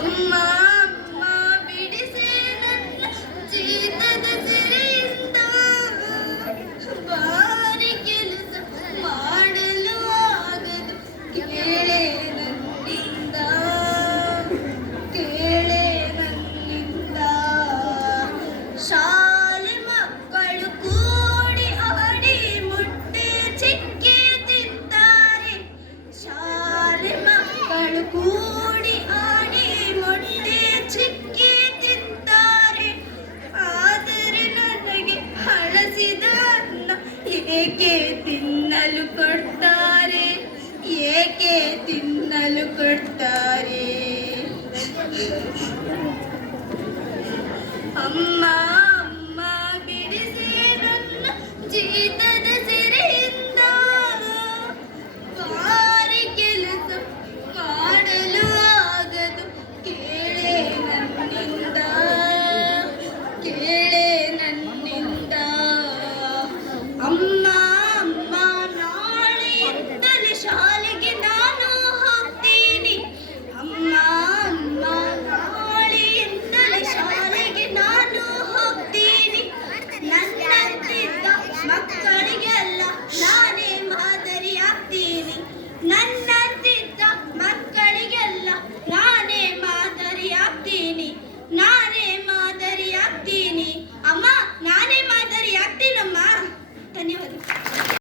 ಅಮ್ಮ ಅಮ್ಮ ಬಿಡಿಸೆ ನನ್ನ ಜೀತದ ಸೆರೆಯಿಂದ, ಭಾರಿ ಕೆಲಸ ಮಾಡಲು ಆಗದು ಕೇಳೆ ನನ್ನಿಂದ, ಕೇಳೆ ನನ್ನಿಂದ. ಶಾಲೆ ಮಕ್ಕಳು ಕೂಡಿ ಆಡಿ ಮುಟ್ಟೆ ಚಿಕ್ಕಿ ತಿಂತಾರೆ, ಶಾಲೆ ಮಕ್ಕಳು ಕೂಡಿ ಆಡಿ ಮೊಟ್ಟೆ ಚಿಕ್ಕಿ ತಿಂತಾರೆ. ಆದರೆ ನನಗೆ ಹಳಸಿದ ಅನ್ನ ಏಕೆ ತಿನ್ನಲು ಕೊಡ್ತಾರೆ, ಏಕೆ ತಿನ್ನಲು ಕೊಡ್ತಾರೆ.